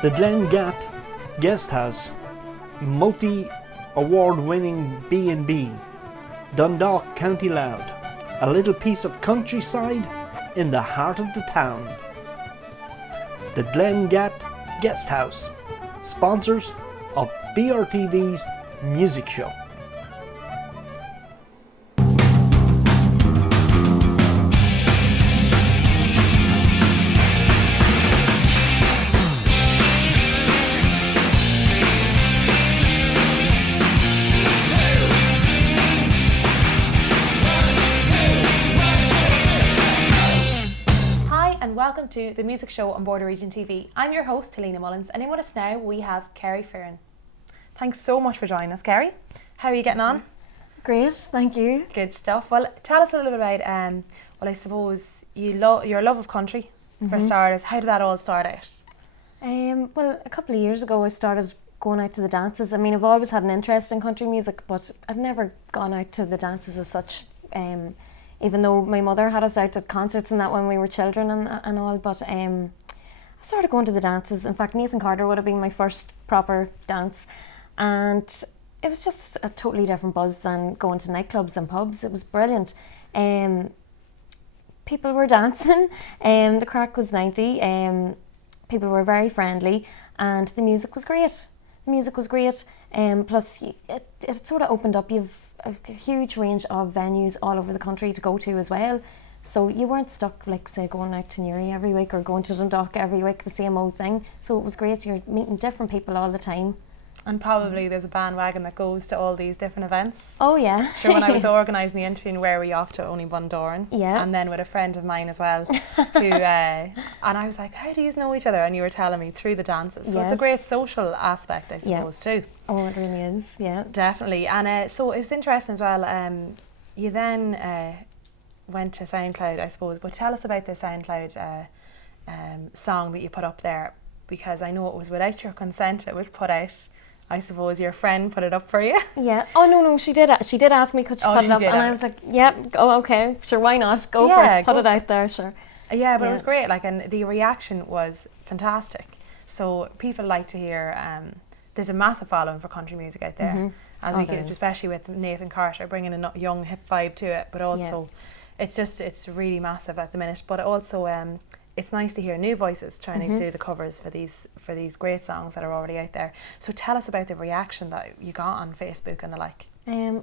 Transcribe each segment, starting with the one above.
The Glengat Guest House, multi-award-winning B&B, Dundalk, County Louth, a little piece of countryside in the heart of the town. The Glengat Guest House, sponsors of BorderTV's music show. Welcome to the music show on Border Region TV. I'm your host, Helena Mullins, and in with us now we have Kerry Fearon. Thanks so much for joining us, Kerry. How are you getting on? Great, thank you. Good stuff. Well, tell us a little bit about, I suppose your love of country, for starters. How did that all start out? Well, a couple of years ago I started going out to the dances. I mean, I've always had an interest in country music, but I'd never gone out to the dances as such. Even though my mother had us out at concerts and that when we were children and all, but I started going to the dances. In fact, Nathan Carter would have been my first proper dance, and it was just a totally different buzz than going to nightclubs and pubs. It was brilliant. People were dancing, the crack was 90, people were very friendly, and the music was great. Plus it sort of opened up. You've a huge range of venues all over the country to go to as well, so you weren't stuck, like say, going out to Newry every week or going to Dundalk every week, the same old thing. So it was great. You're meeting different people all the time, and probably there's a bandwagon that goes to all these different events. Oh yeah. Sure, when I was organising the interview, where were you off to? Only Bundoran. Yeah. And then with a friend of mine as well, who and I was like, how do you know each other? And you were telling me through the dances. So It's a great social aspect, I suppose, too. Oh, it really is. Yeah. Definitely. And so it was interesting as well. You then went to SoundCloud, I suppose. But tell us about the SoundCloud song that you put up there, because I know it was without your consent. It was put out. I suppose your friend put it up for you. Yeah. Oh no, she did. She did ask me could she put it up, and I was like, "Yep, oh okay, sure, why not? Go for it. Put it out there, sure." Yeah, but it was great. Like, and the reaction was fantastic. So people like to hear. There's a massive following for country music out there, especially with Nathan Carter bringing a young hip vibe to it. But also, it's really massive at the minute. But also, it's nice to hear new voices trying to do the covers for these great songs that are already out there. So tell us about the reaction that you got on Facebook and the like.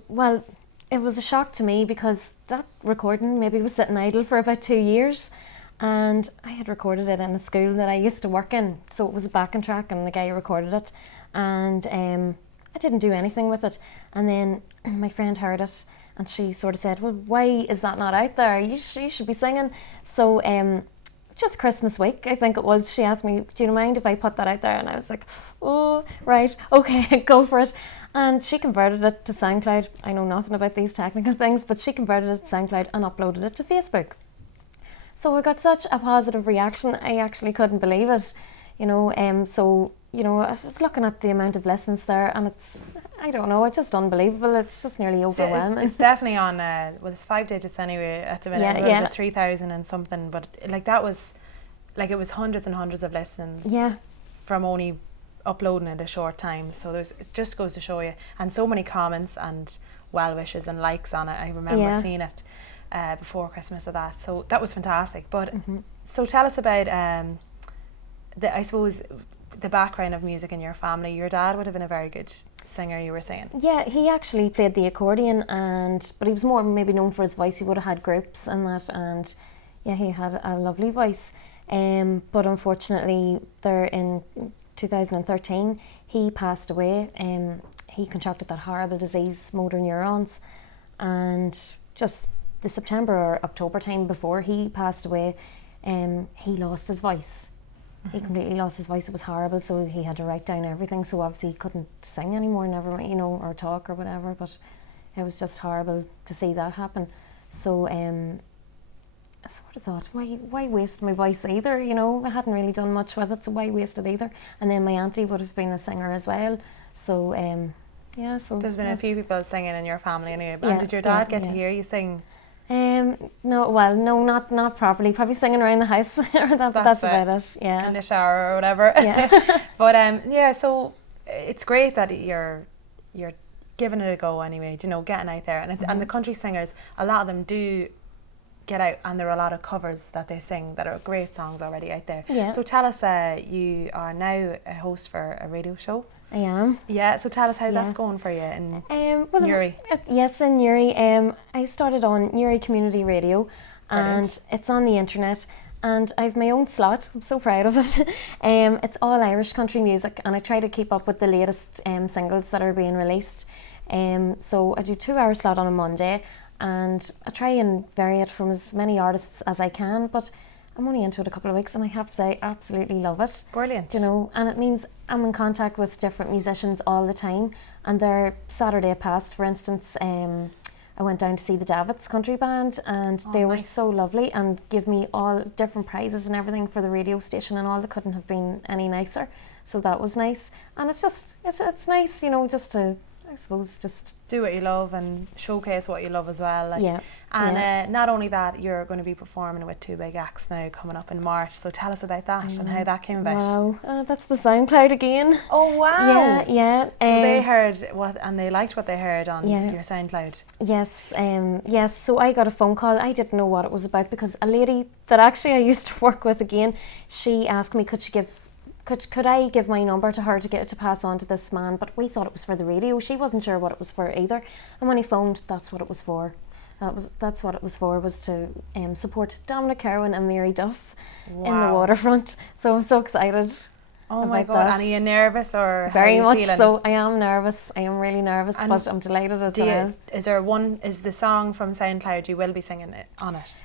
Well, it was a shock to me because that recording maybe was sitting idle for about 2 years, and I had recorded it in a school that I used to work in, so it was a backing track and the guy recorded it, and I didn't do anything with it. And then my friend heard it and she sort of said, well, why is that not out there? You should be singing. So just Christmas week, I think it was, she asked me, do you mind if I put that out there? And I was like, oh, right, okay, go for it. And she converted it to SoundCloud. I know nothing about these technical things, but she converted it to SoundCloud and uploaded it to Facebook. So I got such a positive reaction, I actually couldn't believe it. So I was looking at the amount of listens there, and it's just unbelievable. It's just nearly overwhelming. It's definitely on, it's 5 digits anyway at the minute. It was at 3,000 and something, but it was hundreds and hundreds of listens. Yeah. From only uploading it a short time. So it just goes to show you, and so many comments and well wishes and likes on it. I remember seeing it before Christmas of that. So that was fantastic. But so tell us about I suppose the background of music in your family. Your dad would have been a very good singer, you were saying. Yeah, he actually played the accordion, but he was more maybe known for his voice. He would have had groups and that, and he had a lovely voice. But unfortunately, there in 2013, he passed away. He contracted that horrible disease, motor neurons, and just the September or October time before he passed away, he lost his voice. He completely lost his voice. It was horrible, so he had to write down everything. So obviously he couldn't sing anymore, never, or talk or whatever. But it was just horrible to see that happen. So I sort of thought, why waste my voice either? I hadn't really done much with it, so why waste it either? And then my auntie would have been a singer as well. So So there's been a few people singing in your family anyway. And did your dad get to hear you sing No, well, no, not properly. Probably singing around the house. That's about it. Yeah. In the shower or whatever. Yeah. But yeah, so it's great that you're giving it a go anyway. You know, getting out there, and the country singers, a lot of them do get out, and there are a lot of covers that they sing that are great songs already out there. Yeah. So tell us, you are now a host for a radio show. I am. Yeah, so tell us how that's going for you in Newry. Yes, in Newry. I started on Newry Community Radio. Brilliant. And it's on the internet, and I've my own slot. I'm so proud of it. It's all Irish country music, and I try to keep up with the latest singles that are being released. So I do 2-hour slot on a Monday, and I try and vary it from as many artists as I can, but I'm only into it a couple of weeks, and I have to say, I absolutely love it. Brilliant. You know, and it means I'm in contact with different musicians all the time. And their Saturday past, for instance, I went down to see the Davits Country Band, and they were so lovely and give me all different prizes and everything for the radio station and all. They couldn't have been any nicer. So that was nice. And it's just, it's nice, you know, just to, I suppose, just do what you love and showcase what you love as well. Like. Yeah. And not only that, you're going to be performing with 2 big acts now coming up in March. So tell us about that and how that came about. Wow, that's the SoundCloud again. Oh wow! Yeah. So they heard and they liked what they heard on your SoundCloud. Yes, yes. So I got a phone call. I didn't know what it was about because a lady that actually I used to work with again, she asked me could I give my number to her to pass on to this man, but we thought it was for the radio. She wasn't sure what it was for either. And when he phoned, that's what it was for. That's what it was for, was to support Dominic Kerwin and Mary Duff in the waterfront. So I'm so excited. Oh my God, and are you nervous or very much feeling? so? I am nervous. I am really nervous, but I'm delighted as well. Is the song from SoundCloud you will be singing it on it?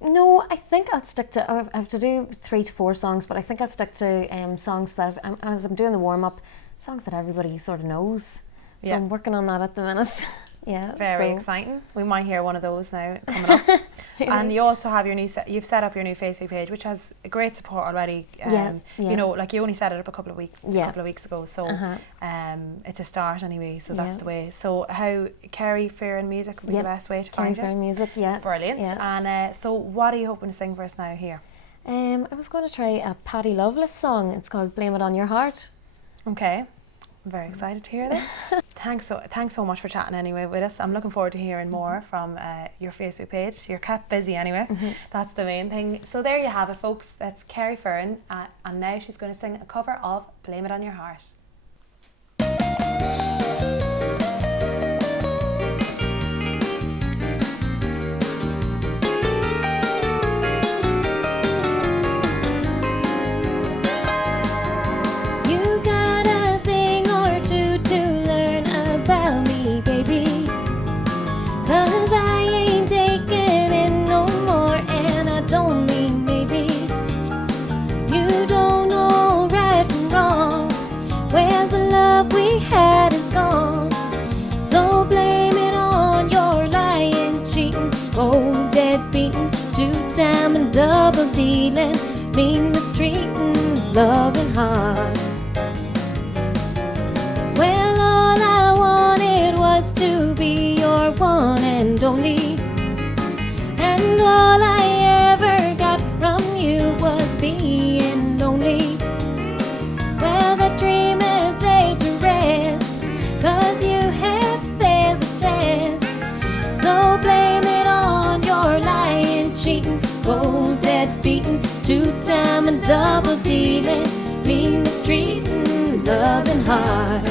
No, I think I'll stick to, I have to do 3 to 4 songs, but I think I'll stick to songs that, as I'm doing the warm-up, songs that everybody sort of knows. So I'm working on that at the minute. Yeah. Very exciting. We might hear one of those now coming up. And you also have you've set up your new Facebook page, which has a great support already. You know, like you only set it up a couple of weeks ago. So it's a start anyway, so that's the way. So how Kerry, Fearon Music would be the best way to find you? Kerry, Fearon Music, yeah. Brilliant. Yeah. And so what are you hoping to sing for us now here? I was going to try a Paddy Loveless song. It's called Blame It On Your Heart. Okay. I'm very excited to hear this. Thanks so much for chatting anyway with us. I'm looking forward to hearing more from your Facebook page. You're kept busy anyway. That's the main thing. So there you have it, folks. That's Kerry Fearon, and now she's going to sing a cover of Blame It On Your Heart. Double dealing, mean mistreating, loving hard. Well, all I wanted was to be your one and only, and all I ever got from you was being lonely. Well, that dream is laid to rest, 'cause you have failed the test. So blame it on your lying, cheating, cold dead beating, 2-time and double dealing, mean mistreating, loving hard.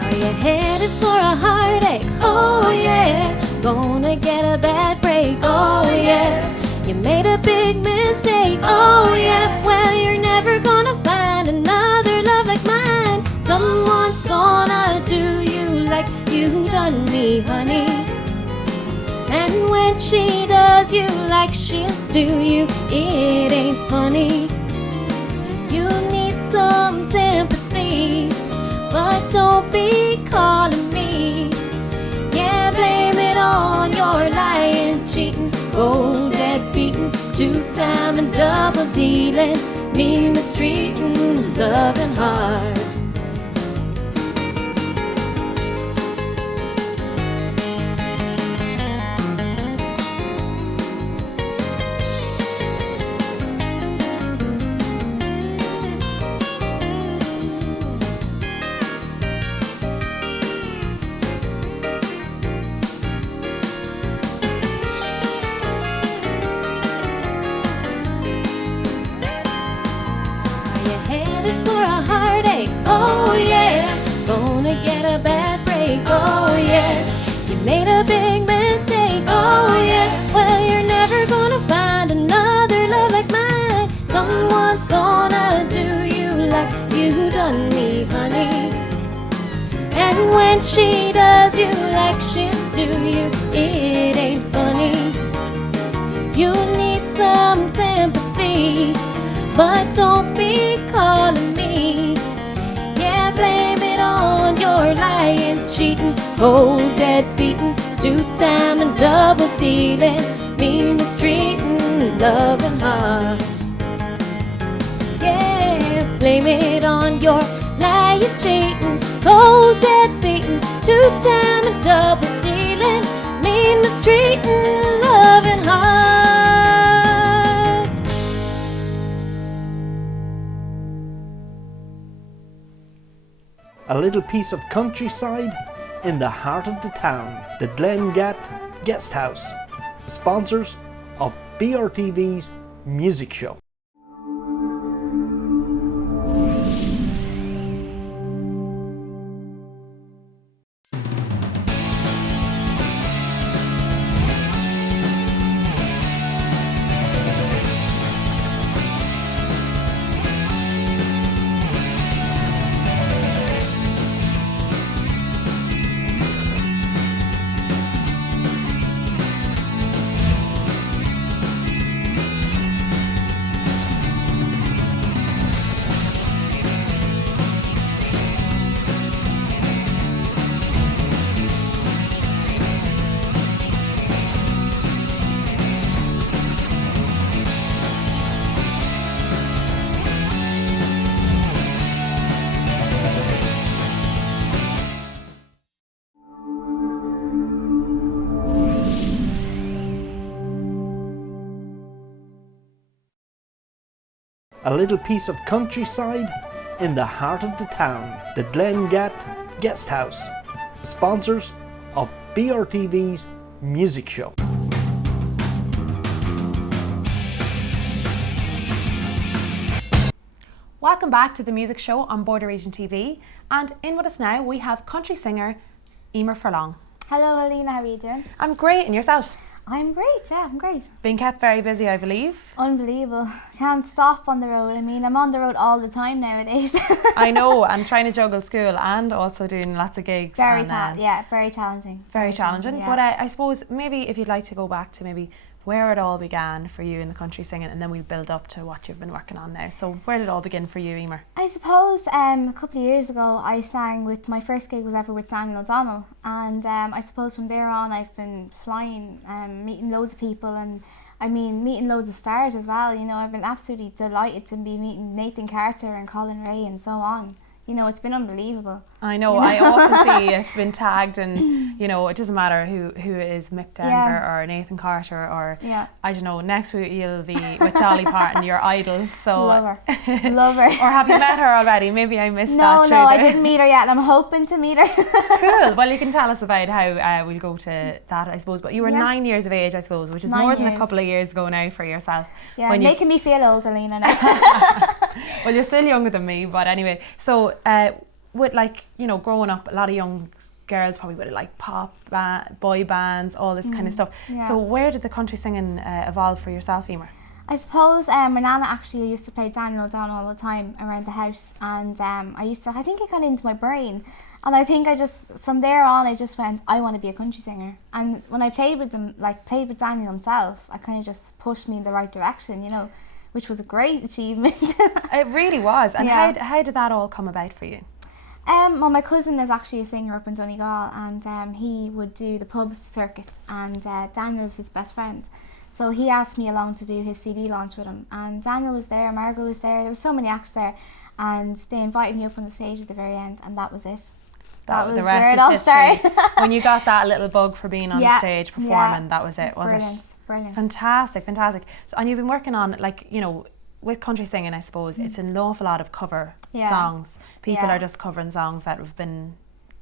Are you headed for a heartache? Oh yeah. Gonna get a bad break? Oh yeah. You made a big mistake? Oh yeah. Well, you're never gonna find another love like mine. Someone's gonna do you like you done me, honey. And when she does you like she'll do you, it ain't funny. You need some sympathy, but don't be calling me. Yeah, blame it on your lying, cheating, cold dead beating, 2-time and double dealing, mean mistreating, loving hard. a bad break, oh yeah. You made a big mistake, oh yeah. Well, you're never gonna find another love like mine. Someone's gonna do you like you done me, honey. And when she does you like she'll do you, it ain't funny. You need some sympathy, but don't be calling me. Yeah, blame it on your lying, cheating, cold, dead beating, two-time and double dealing, mean mistreating, loving hard. Yeah, blame it on your lying, cheating, cold, dead beating, two-time and double dealing, mean mistreating, loving hard. A little piece of countryside in the heart of the town. The Glengat Guest House, sponsors of BorderTV's music show. A little piece of countryside in the heart of the town. The Glengat Guest House, sponsors of BorderTV's music show. Welcome back to the music show on Border Region TV, and in with us now we have country singer Emer Furlong. Hello Helena, how are you doing? I'm great, and yourself? I'm great, yeah, I'm great. Being kept very busy, I believe. Unbelievable. Can't stop on the road. I mean, I'm on the road all the time nowadays. I know, and trying to juggle school and also doing lots of gigs. Very challenging. Very challenging, yeah. but I suppose maybe if you'd like to go back to maybe where it all began for you in the country singing, and then we'll build up to what you've been working on now. So where did it all begin for you, Emer? I suppose a couple of years ago I sang with, my first gig was ever with Daniel O'Donnell, and I suppose from there on I've been flying, meeting loads of people, and I mean meeting loads of stars as well. You know, I've been absolutely delighted to be meeting Nathan Carter and Colin Ray and so on. You know, it's been unbelievable. I know, you know? I often see it's been tagged, and you know, it doesn't matter who it is, Mick Denver or Nathan Carter or I don't know, next week you'll be with Dolly Parton, your idol. So love her. Love her. Or have you met her already? Maybe I missed that. No, I didn't meet her yet, and I'm hoping to meet her. Cool. Well, you can tell us about how we'll go to that, I suppose. But you were 9 years of age, I suppose, which is 9 more than a couple of years ago now for yourself. Yeah, making me feel old, Helena, now. Well, you're still younger than me, but anyway. So with, like, you know, growing up, a lot of young girls probably would have like pop boy bands, all this kind of stuff. Yeah. So where did the country singing evolve for yourself, Emer? I suppose my nana actually used to play Daniel O'Donnell all the time around the house, and I think it got into my brain, and I think from there on I just went, I want to be a country singer. And when I played with Daniel himself, I kind of just pushed me in the right direction, you know, which was a great achievement. It really was. And how did that all come about for you? Well, my cousin is actually a singer up in Donegal, and he would do the pub circuit, and Daniel is his best friend. So he asked me along to do his CD launch with him, and Daniel was there, Margot was there, there were so many acts there, and they invited me up on the stage at the very end, and that was it. That was the rest where it is all history. started. When you got that little bug for being on the stage performing, that was it, was it? Brilliant. Fantastic. So, and you've been working on, like, you know, with country singing, I suppose, it's an awful lot of cover songs. People are just covering songs that have been,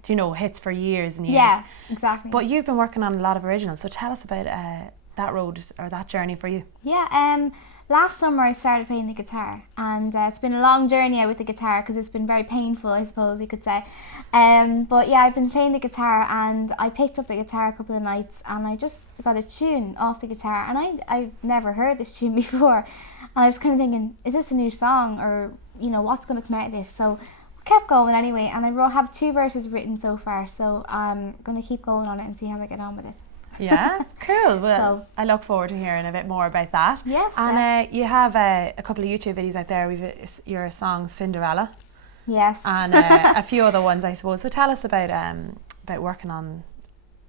you know, hits for years and years. Yeah, exactly. But you've been working on a lot of originals, so tell us about that road or that journey for you. Yeah, last summer I started playing the guitar, and it's been a long journey out with the guitar because it's been very painful, I suppose you could say. But yeah, I've been playing the guitar, and I picked up the guitar a couple of nights, and I just got a tune off the guitar, and I never heard this tune before, and I was kind of thinking, is this a new song, or you know, what's going to come out of this? So I kept going anyway, and I have 2 verses written so far, so I'm going to keep going on it and see how I get on with it. Yeah, cool. Well, I look forward to hearing a bit more about that. Yes. And you have a couple of YouTube videos out there. We've your song Cinderella. Yes. And a few other ones, I suppose. So tell us about working on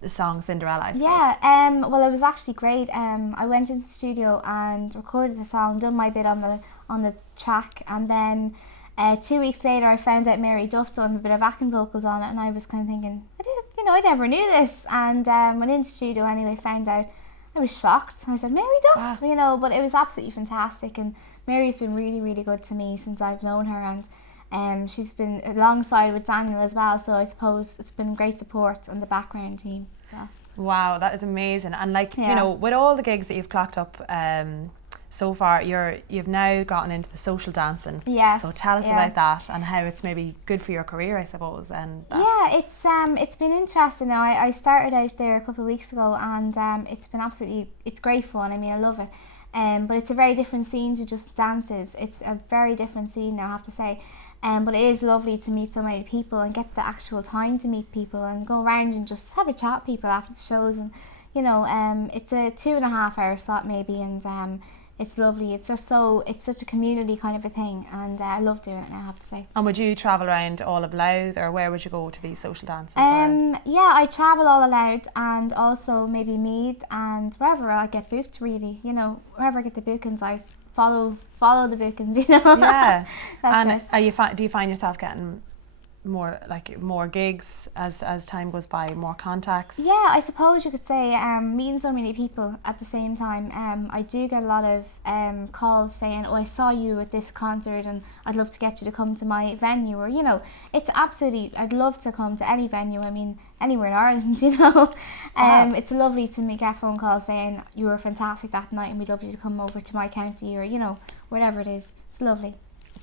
the song Cinderella, I suppose. Yeah. Well, it was actually great. I went into the studio and recorded the song, done my bit on the track, and then 2 weeks later, I found out Mary Duff done a bit of backing vocals on it, and I was kind of thinking, I never knew this. And went into the studio anyway, found out. I was shocked. I said, Mary Duff, but it was absolutely fantastic. And Mary's been really, really good to me since I've known her, and she's been alongside with Daniel as well. So I suppose it's been great support on the background team. So. Wow, that is amazing. And with all the gigs that you've clocked up so far, you've now gotten into the social dancing. Yes. So tell us about that and how it's maybe good for your career, I suppose. And yeah, it's been interesting. Now I started out there a couple of weeks ago, and it's great fun. I mean, I love it. But it's a very different scene to just dances. It's a very different scene now, I have to say. But it is lovely to meet so many people and get the actual time to meet people and go around and just have a chat with people after the shows. And it's a 2.5 hour slot maybe, and it's lovely. It's such a community kind of a thing, and I love doing it now, I have to say. And would you travel around all of Louth, or where would you go to these social dances? Yeah, I travel all aloud, and also maybe Meath, and wherever I get booked, really. Wherever I get the bookings, I follow the bookings. Yeah. That's it. Do you find yourself getting more gigs as time goes by, more contacts? Yeah, I suppose you could say meeting so many people at the same time. I do get a lot of calls saying, I saw you at this concert and I'd love to get you to come to my venue, or it's absolutely, I'd love to come to any venue. I mean, anywhere in Ireland. It's lovely to get phone calls saying you were fantastic that night and we'd love you to come over to my county, or wherever it is. It's lovely.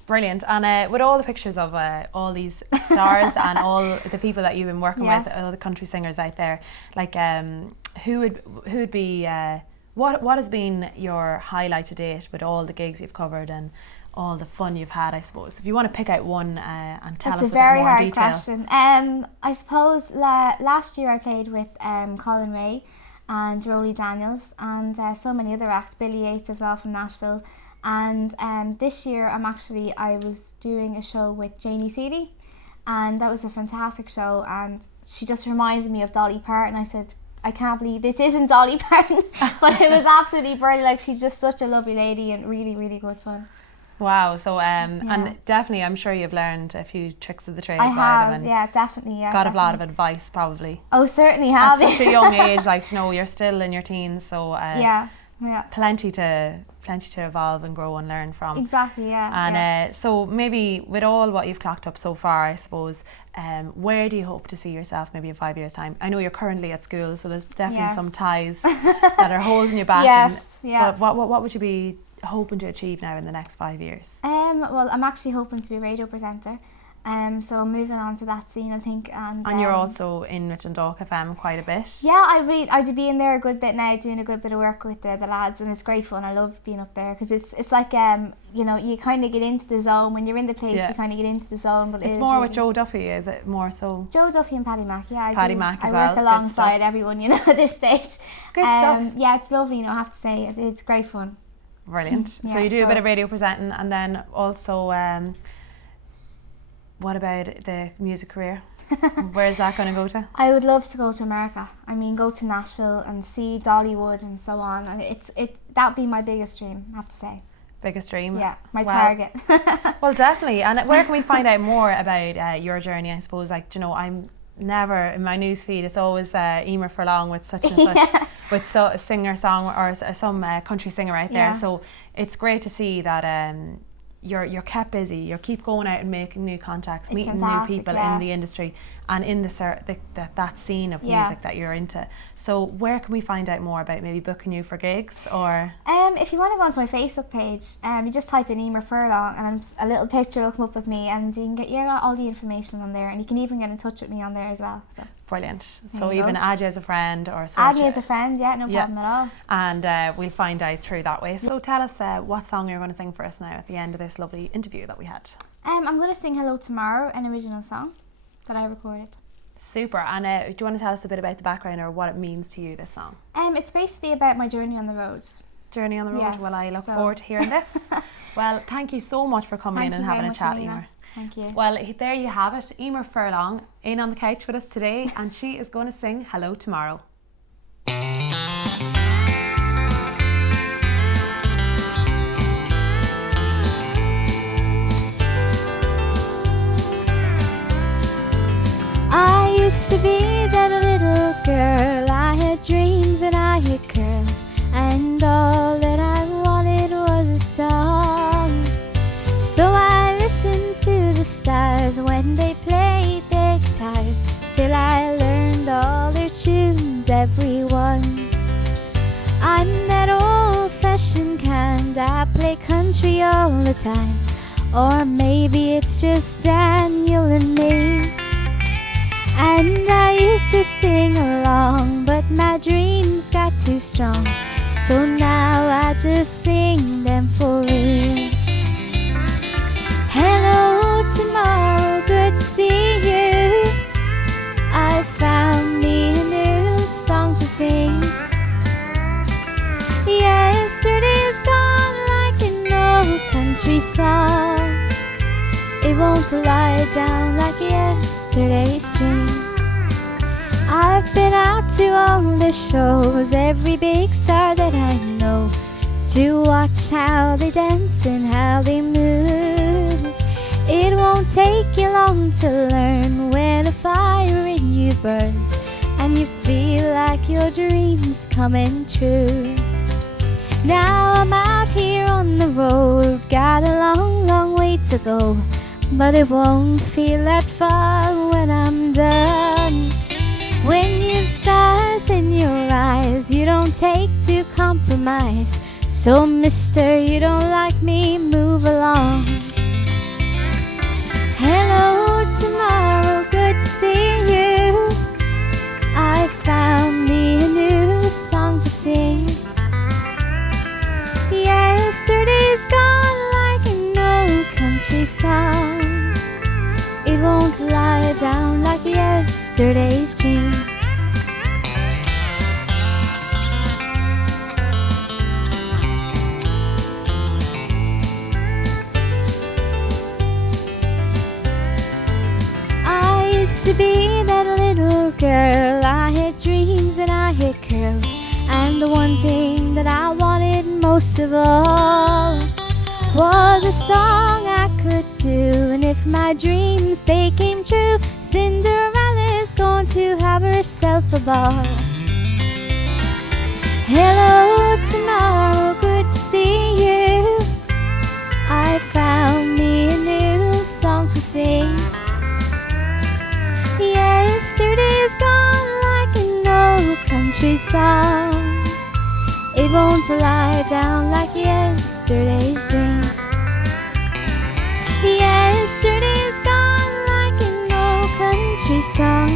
Brilliant. And with all the pictures of all these stars and all the people that you've been working with, all the country singers out there, who would be what has been your highlight to date with all the gigs you've covered and all the fun you've had, I suppose? If you want to pick out one and tell us a bit more detail. It's a very hard question. I suppose last year I played with Colin Ray and Roly Daniels and so many other acts, Billy Yates as well from Nashville. And this year I was doing a show with Janie Seeley, and that was a fantastic show, and she just reminds me of Dolly Parton. I said, I can't believe this isn't Dolly Parton, but it was absolutely brilliant. She's just such a lovely lady and really, really good fun. Wow. So and definitely I'm sure you've learned a few tricks of the trade I by have, them, and definitely. got a lot of advice probably. Oh, certainly have. At such a young age, you're still in your teens, so plenty to evolve and grow and learn from. Exactly, yeah. And so maybe with all what you've clocked up so far, I suppose, where do you hope to see yourself maybe in 5 years' time? I know you're currently at school, so there's definitely some ties that are holding you back. Yes, But what would you be hoping to achieve now in the next 5 years? Well, I'm actually hoping to be a radio presenter. So I'm moving on to that scene, I think. And you're also in Dundalk FM quite a bit. Yeah, I'd be in there a good bit now, doing a good bit of work with the lads, and it's great fun. I love being up there because it's like you kind of get into the zone when you're in the place. You kind of get into the zone. But it's more with Joe Duffy, is it more so? Joe Duffy and Paddy Mack, yeah. Paddy Mack as well. I work alongside everyone, at this stage. Good stuff. Yeah, it's lovely. I have to say, it's great fun. Brilliant. So you do a bit of radio presenting, and then also. What about the music career? Where's that going to go to? I would love to go to America. I mean, go to Nashville and see Dollywood and so on. And that'd be my biggest dream, I have to say. Biggest dream? Yeah, my target. Well, definitely. And where can we find out more about your journey? I suppose, I'm never in my news feed. It's always Emer Furlong with such and such, with a singer song or some country singer out there. So it's great to see that. you're kept busy. You keep going out and making new contacts, meeting new fantastic, people yeah. in the industry and in that scene of music that you're into. So where can we find out more about maybe booking you for gigs or? If you want to go onto my Facebook page, you just type in Eimear Furlong and a little picture will come up with me, and you can get all the information on there, and you can even get in touch with me on there as well. So brilliant. So even add you as a friend or search add me as a friend, yeah, no problem at all. And we'll find out through that way. So tell us what song you're going to sing for us now at the end of this lovely interview that we had. I'm going to sing Hello Tomorrow, an original song that I recorded. Super. And do you want to tell us a bit about the background or what it means to you, this song? It's basically about my journey on the road. Journey on the road. Yes, Well, I look forward to hearing this. Well, thank you so much for coming in and having a chat, Emer. Thank you. Well, there you have it. Eimear Furlong in on the couch with us today, and she is going to sing Hello Tomorrow. I used to be that little girl. I had dreams and I had curls, and all that I wanted was a song. So I listened to the stars when they played their guitars, till I learned all their tunes, every one. I'm that old-fashioned kind, I play country all the time, or maybe it's just Daniel and me. And I used to sing along, but my dreams got too strong, so now I just sing them for real. Hello tomorrow, good to see you. I found me a new song to sing. Yesterday's gone like an old country song. It won't lie down like yesterday's dream. I've been out to all the shows, every big star that I know, to watch how they dance and how they move. It won't take you long to learn when a fire in you burns and you feel like your dream's coming true. Now I'm out here on the road, got a long, long way to go, but it won't feel that far when I'm done. When you've stars in your eyes, you don't take to compromise. So mister, you don't like me, move along. Hello tomorrow, good to see you. I found me a new song to sing. Yesterday's gone like an old country song. It won't lie down like yesterday's dream. I used to be that little girl. I had dreams and I had curls, and the one thing that I wanted most of all was a song I could do. And if my dreams, they came true, Cinderella's going to have herself a ball. Hello tomorrow, good to see you. I found me a new song to sing. Yesterday's gone like an old country song. It won't lie down like yesterday's dream. Yesterday's gone like an old country song.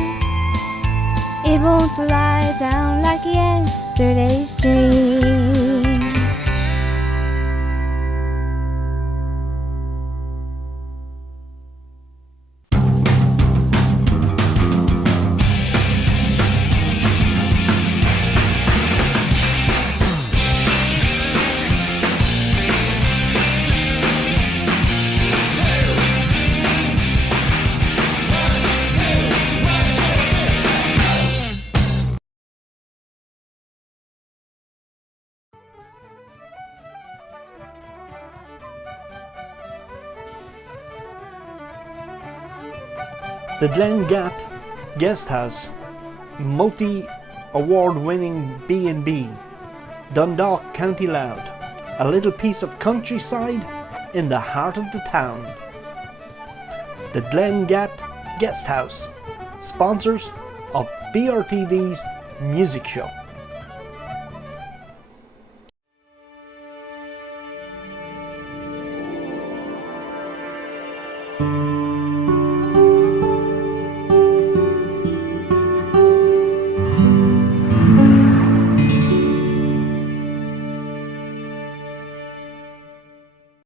It won't lie down like yesterday's dream. The Glengat Guest House, multi-award winning B&B, Dundalk, County Louth, a little piece of countryside in the heart of the town. The Glengat Guest House, sponsors of BorderTV's music show.